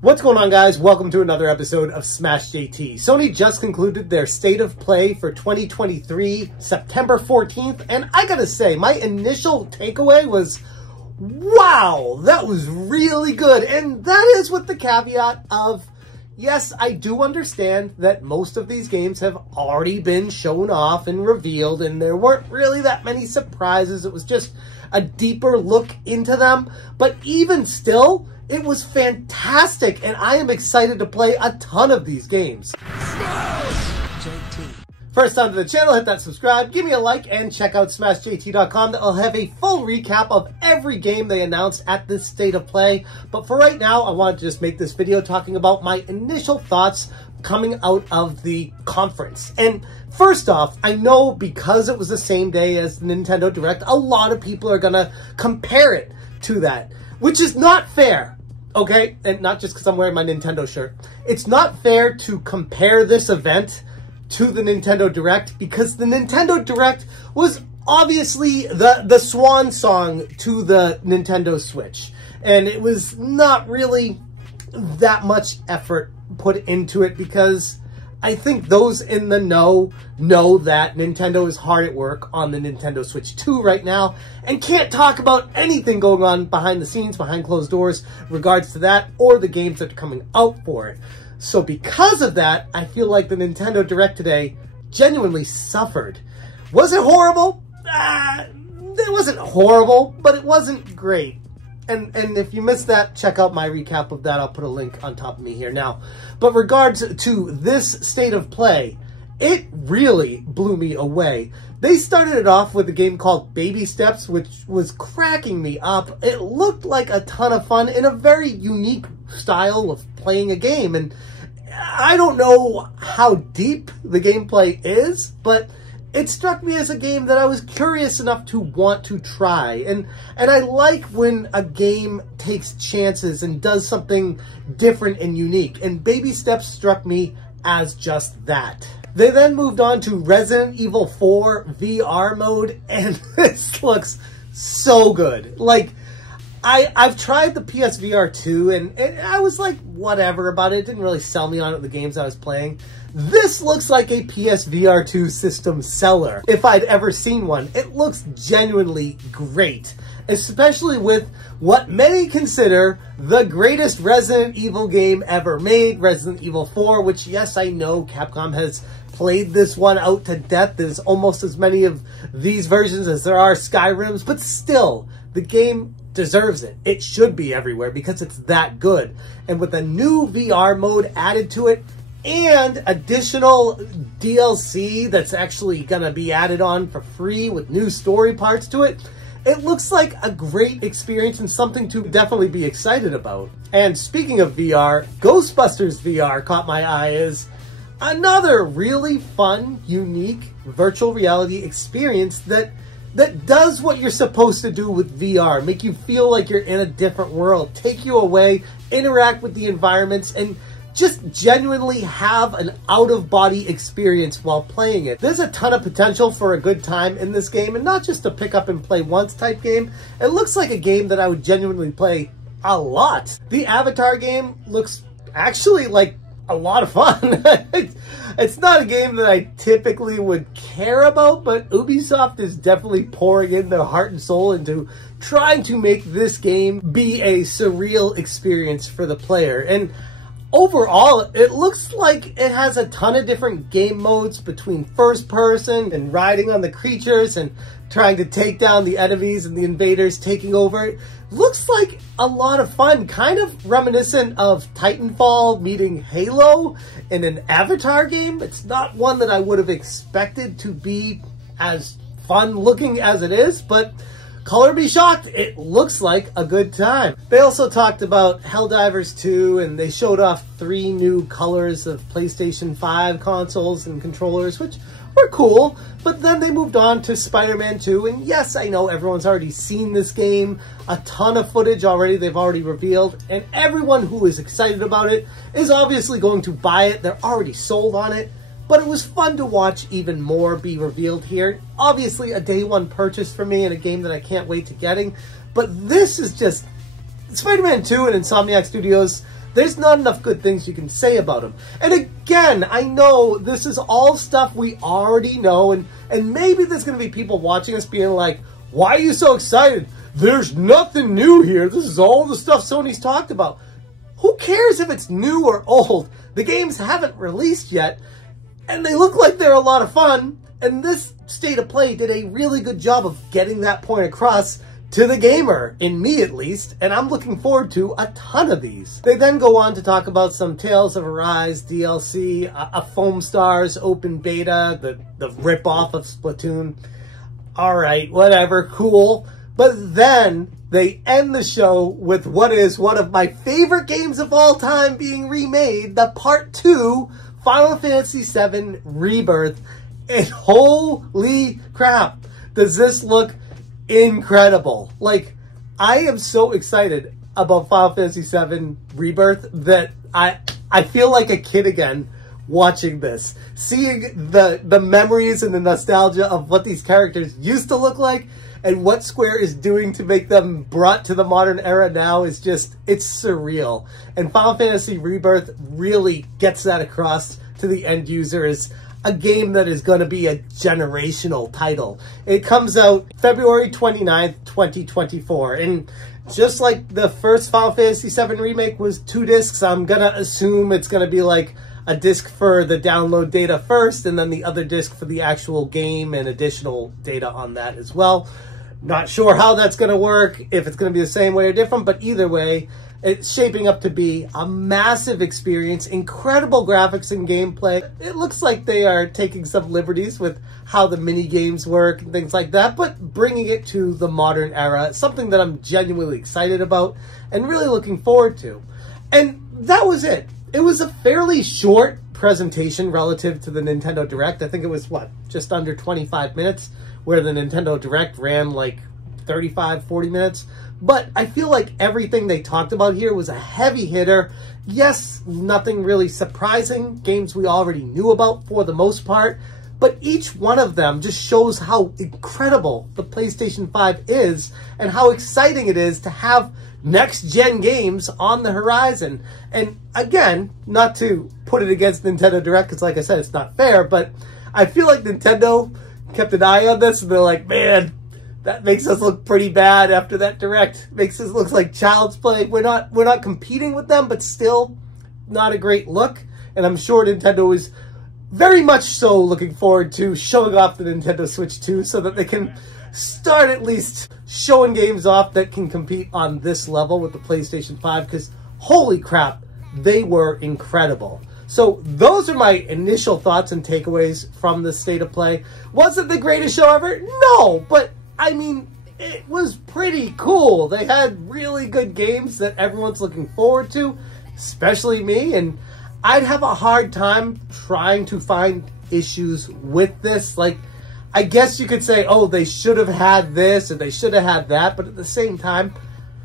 What's going on, guys? Welcome to another episode of Smash JT. Sony just concluded their State of Play for 2023, September 14th, and I gotta say, my initial takeaway was, wow, that was really good. And that is with the caveat of, yes, I do understand that most of these games have already been shown off and revealed, and there weren't really that many surprises. It was just a deeper look into them. But even still, it was fantastic, and I am excited to play a ton of these games. First time to the channel, hit that subscribe, give me a like, and check out SmashJT.com. That will have a full recap of every game they announced at this State of Play. But for right now, I wanted to just make this video talking about my initial thoughts coming out of the conference. And first off, I know because it was the same day as the Nintendo Direct, a lot of people are gonna compare it to that, which is not fair. Okay, and not just because I'm wearing my Nintendo shirt. It's not fair to compare this event to the Nintendo Direct because the Nintendo Direct was obviously the swan song to the Nintendo Switch. And it was not really that much effort put into it because I think those in the know that Nintendo is hard at work on the Nintendo Switch 2 right now and can't talk about anything going on behind the scenes, behind closed doors, in regards to that or the games that are coming out for it. So because of that, I feel like the Nintendo Direct today genuinely suffered. Was it horrible? It wasn't horrible, but it wasn't great. And if you missed that, check out my recap of that. I'll put a link on top of me here now. But regards to this State of Play, it really blew me away. They started it off with a game called Baby Steps, which was cracking me up. It looked like a ton of fun in a very unique style of playing a game. And I don't know how deep the gameplay is, but it struck me as a game that I was curious enough to want to try. And I like when a game takes chances and does something different and unique. And Baby Steps struck me as just that. They then moved on to Resident Evil 4 VR mode, and this looks so good. Like, I've tried the PSVR 2, and I was like, whatever about it. It didn't really sell me on it, the games I was playing. This looks like a PSVR 2 system seller, if I'd ever seen one. It looks genuinely great, especially with what many consider the greatest Resident Evil game ever made, Resident Evil 4, which, yes, I know Capcom has played this one out to death. There's almost as many of these versions as there are Skyrims, but still, the game deserves it. It should be everywhere because it's that good. And with a new VR mode added to it and additional DLC that's actually going to be added on for free with new story parts to it, it looks like a great experience and something to definitely be excited about. And speaking of VR, Ghostbusters VR caught my eye as another really fun, unique virtual reality experience that does what you're supposed to do with VR. Make you feel like you're in a different world, take you away, interact with the environments, and just genuinely have an out-of-body experience while playing it. There's a ton of potential for a good time in this game, and not just a pick up and play once type game. It looks like a game that I would genuinely play a lot. The Avatar game looks actually like a lot of fun. It's not a game that I typically would care about, but Ubisoft is definitely pouring in their heart and soul into trying to make this game be a surreal experience for the player. And overall, it looks like it has a ton of different game modes between first person and riding on the creatures and trying to take down the enemies and the invaders taking over. It looks like a lot of fun, kind of reminiscent of Titanfall meeting Halo in an Avatar game. It's not one that I would have expected to be as fun looking as it is, but color be shocked, it looks like a good time. They also talked about Helldivers 2, and they showed off 3 new colors of PlayStation 5 consoles and controllers, which were cool. But then they moved on to Spider-Man 2, and yes, I know everyone's already seen this game, a ton of footage already they've already revealed, and everyone who is excited about it is obviously going to buy it. They're already sold on it. But it was fun to watch even more be revealed here. Obviously a day one purchase for me and a game that I can't wait to getting. But this is just... Spider-Man 2 and Insomniac Studios there's not enough good things you can say about them. And again, I know this is all stuff we already know, and maybe there's going to be people watching us being like, why are you so excited? There's nothing new here. This is all the stuff Sony's talked about. Who cares if it's new or old? The games haven't released yet, and they look like they're a lot of fun, and this State of Play did a really good job of getting that point across to the gamer, in me at least, and I'm looking forward to a ton of these. They then go on to talk about some Tales of Arise DLC, a Foam Stars open beta, the ripoff of Splatoon. Alright, whatever, cool. But then they end the show with what is one of my favorite games of all time being remade, the Part 2 Final Fantasy VII Rebirth. And holy crap, does this look incredible. Like, I am so excited about Final Fantasy VII Rebirth that I feel like a kid again watching this. Seeing the memories and the nostalgia of what these characters used to look like and what Square is doing to make them brought to the modern era now is just, it's surreal. And Final Fantasy Rebirth really gets that across to the end user as a game that is going to be a generational title. It comes out February 29th, 2024. And just like the first Final Fantasy VII Remake was 2 discs, I'm going to assume it's going to be like a disc for the download data first, and then the other disc for the actual game and additional data on that as well. Not sure how that's going to work, if it's going to be the same way or different, but either way, it's shaping up to be a massive experience, incredible graphics and gameplay. It looks like they are taking some liberties with how the mini games work and things like that, but bringing it to the modern era, something that I'm genuinely excited about and really looking forward to. And that was it. It was a fairly short presentation relative to the Nintendo Direct. I think it was, what, just under 25 minutes, where the Nintendo Direct ran like 35, 40 minutes. But I feel like everything they talked about here was a heavy hitter. Yes, nothing really surprising. Games we already knew about for the most part. But each one of them just shows how incredible the PlayStation 5 is and how exciting it is to have next-gen games on the horizon. And again, not to put it against Nintendo Direct, because like I said, it's not fair, but I feel like Nintendo kept an eye on this and they're like, man, that makes us look pretty bad after that Direct. Makes us look like child's play. We're not competing with them, but still not a great look. And I'm sure Nintendo is very much so looking forward to showing off the Nintendo Switch 2 so that they can start at least showing games off that can compete on this level with the PlayStation 5, because holy crap, they were incredible. So those are my initial thoughts and takeaways from the State of Play. Was it the greatest show ever? No, but I mean, it was pretty cool. They had really good games that everyone's looking forward to, especially me, and I'd have a hard time trying to find issues with this. Like, I guess you could say, oh, they should have had this or they should have had that, but at the same time,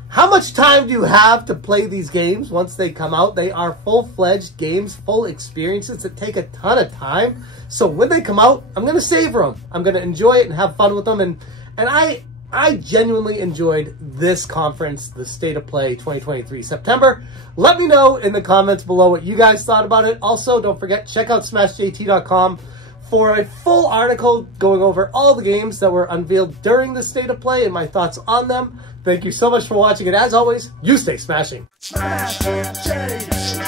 how much time do you have to play these games once they come out? They are full-fledged games, full experiences that take a ton of time. So when they come out, I'm going to savor them. I'm going to enjoy it and have fun with them. And I genuinely enjoyed this conference, the State of Play 2023 September. Let me know in the comments below what you guys thought about it. Also, don't forget, check out smashjt.com for a full article going over all the games that were unveiled during the State of Play and my thoughts on them. Thank you so much for watching, and as always, you stay smashing. Smash J.